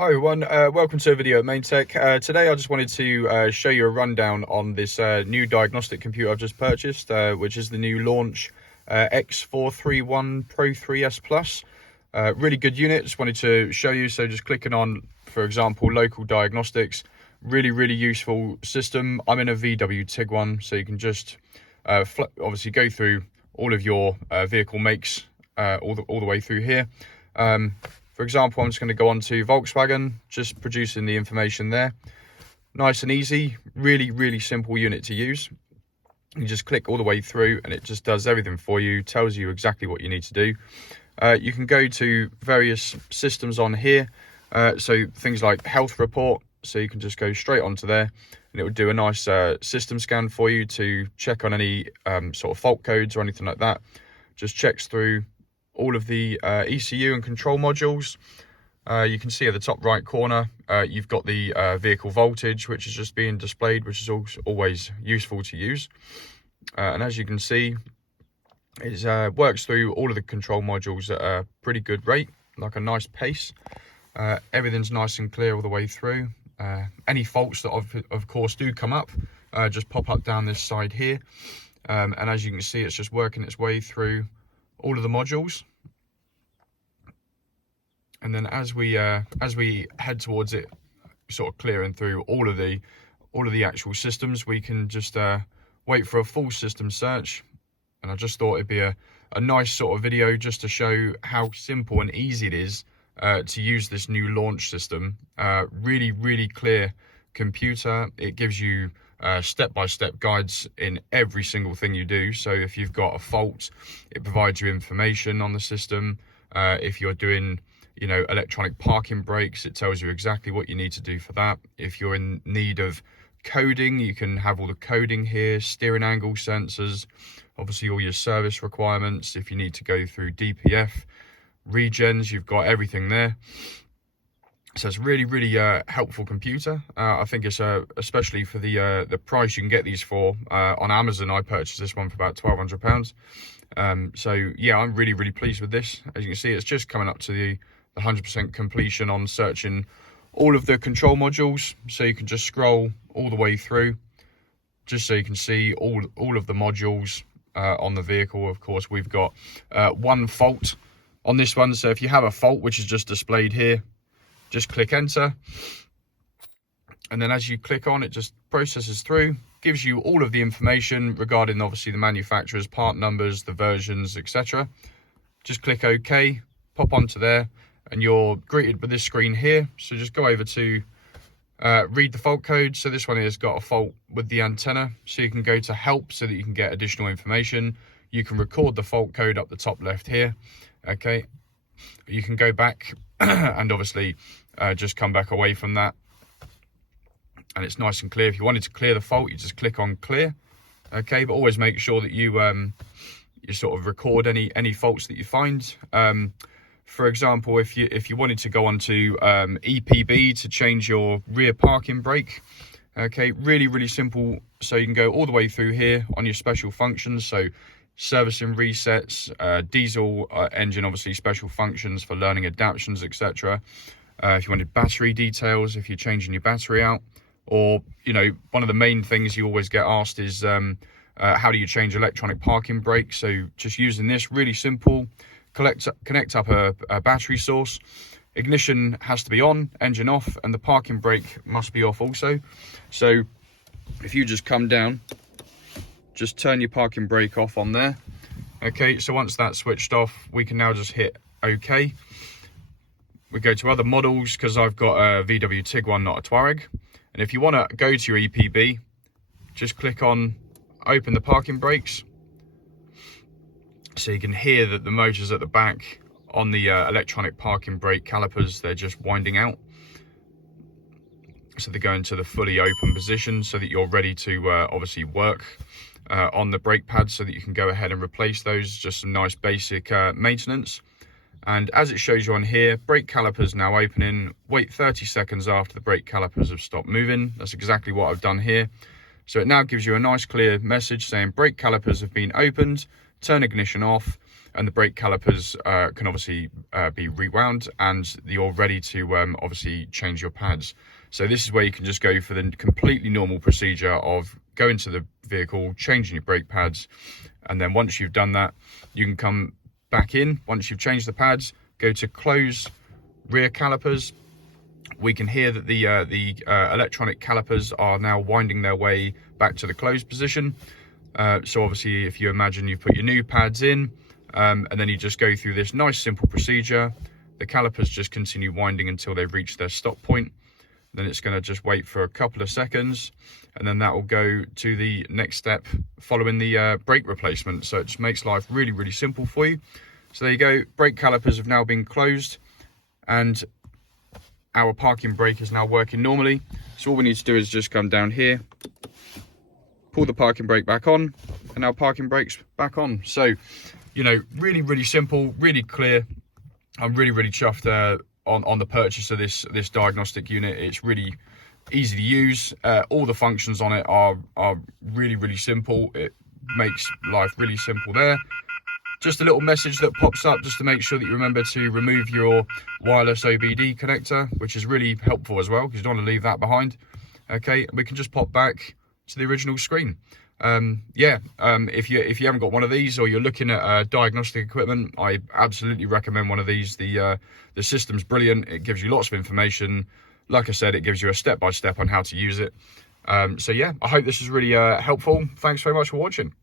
Hi everyone, welcome to a video at Main-Tec. Today I just wanted to show you a rundown on this new diagnostic computer I've just purchased, which is the new launch X431 PRO3S Plus. Really good unit, just wanted to show you. So just clicking on, for example, local diagnostics, really useful system. I'm in a VW Tiguan, so you can just obviously go through all of your vehicle makes all the way through here. For example, I'm just going to go on to Volkswagen, just producing the information there. Nice and easy, really simple unit to use. You just click all the way through and it just does everything for you, tells you exactly what you need to do. You can go to various systems on here, so things like health report, so you can just go straight onto there and it would do a nice system scan for you to check on any sort of fault codes or anything like that. Just checks through all of the ECU and control modules. You can see at the top right corner, you've got the vehicle voltage, which is just being displayed, which is always useful to use. And as you can see, it works through all of the control modules at a pretty good rate, like a nice pace. Everything's nice and clear all the way through. Any faults that of course do come up, just pop up down this side here. And as you can see, it's just working its way through all of the modules. And then as we head towards it, sort of clearing through all of the actual systems, we can just wait for a full system search. And I just thought it'd be a nice sort of video just to show how simple and easy it is to use this new launch system. Really clear computer. It gives you step-by-step guides in every single thing you do. So if you've got a fault, it provides you information on the system. If you're doing electronic parking brakes, it tells you exactly what you need to do for that. If you're in need of coding, you can have all the coding here, steering angle sensors, obviously all your service requirements. If you need to go through DPF, regens, you've got everything there. So it's really helpful computer. I think it's especially for the price you can get these for on Amazon. I purchased this one for about £1,200. So yeah, I'm really pleased with this. As you can see, it's just coming up to the 100% completion on searching all of the control modules. So you can just scroll all the way through, just so you can see all of the modules on the vehicle. Of course, we've got one fault on this one. So if you have a fault, which is just displayed here, just click enter, and then as you click on it, just processes through, gives you all of the information regarding obviously the manufacturers, part numbers, the versions, etc. Just click OK, pop onto there, and you're greeted with this screen here. So just go over to read the fault code. So this one has got a fault with the antenna, so you can go to help so that you can get additional information. You can record the fault code up the top left here. Okay, you can go back and obviously just come back away from that, and it's nice and clear. If you wanted to clear the fault, you just click on clear. Okay, but always make sure that you sort of record any faults that you find. For example, if you wanted to go onto EPB to change your rear parking brake, okay, really simple. So you can go all the way through here on your special functions. So servicing resets, diesel engine, obviously special functions for learning adaptions, etc. If you wanted battery details, if you're changing your battery out, or one of the main things you always get asked is how do you change electronic parking brakes? So just using this, really simple. Connect up a battery source. Ignition has to be on, engine off, and the parking brake must be off also. So if you just come down, just turn your parking brake off on there. Okay, so once that's switched off, we can now just hit OK. We go to other models, because I've got a VW Tiguan, not a Touareg. And if you want to go to your EPB, just click on open the parking brakes. So you can hear that the motors at the back on the electronic parking brake calipers, they're just winding out. So they go into the fully open position so that you're ready to obviously work on the brake pads, so that you can go ahead and replace those. Just some nice basic maintenance. And as it shows you on here, brake calipers now opening. Wait 30 seconds after the brake calipers have stopped moving. That's exactly what I've done here. So it now gives you a nice clear message saying brake calipers have been opened, turn ignition off, and the brake calipers can obviously be rewound, and you're ready to obviously change your pads. So this is where you can just go for the completely normal procedure of going to the vehicle, changing your brake pads, and then once you've done that, you can come back in. Once you've changed the pads, go to close rear calipers. We can hear that the electronic calipers are now winding their way back to the closed position. So obviously, if you imagine you've put your new pads in, and then you just go through this nice simple procedure, the calipers just continue winding until they've reached their stop point. Then it's going to just wait for a couple of seconds, and then that will go to the next step following the brake replacement. So it just makes life really, really simple for you. So there you go, brake calipers have now been closed, and our parking brake is now working normally. So all we need to do is just come down here, pull the parking brake back on, and our parking brake's back on. So, you know, really, really simple, really clear. I'm really, really chuffed on the purchase of this diagnostic unit. It's really easy to use. All the functions on it are really, really simple. It makes life really simple there. Just a little message that pops up just to make sure that you remember to remove your wireless OBD connector, which is really helpful as well, because you don't want to leave that behind. Okay, we can just pop back to the original screen. If you haven't got one of these, or you're looking at diagnostic equipment, I absolutely recommend one of these. The system's brilliant. It gives you lots of information. Like I said, it gives you a step-by-step on how to use it. So yeah, I hope this is really helpful. Thanks very much for watching.